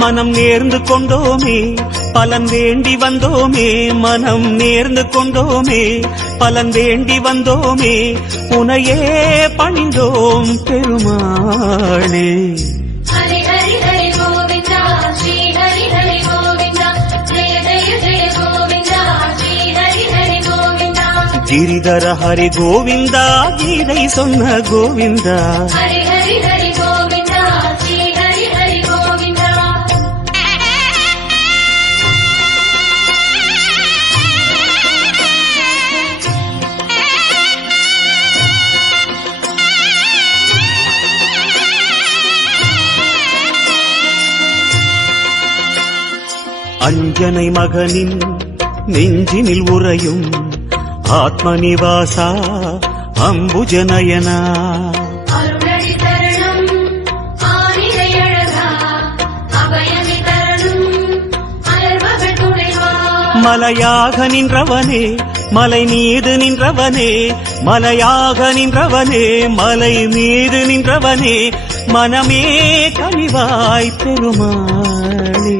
மனம் நேர்ந்து கொண்டோமே பலன் வேண்டி வந்தோமே மனம் நேர்ந்து கொண்டோமே பலன் வேண்டி வந்தோமே உனையே பணிந்தோம் பெருமாளே. கிரிதர ஹரி கோவிந்தா கீதை சொன்ன கோவிந்தா. அஞ்சனை மகனின் நெஞ்சினில் உறையும் அம்புஜனயனா தரணும் அலர்மகள் துணைவா. மலையாக நின்றவனே மலை மீது நின்றவனே மலையாக நின்றவனே மலை மீது நின்றவனே மனமே கனிவாய் பெருமாளே.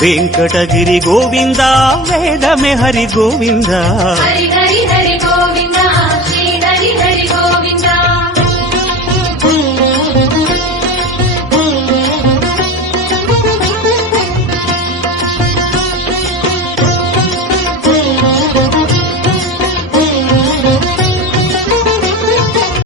கோவிந்தா வெங்கடகிரி கோவிந்தா வேதமே ஹரி கோவிந்தா ஹரி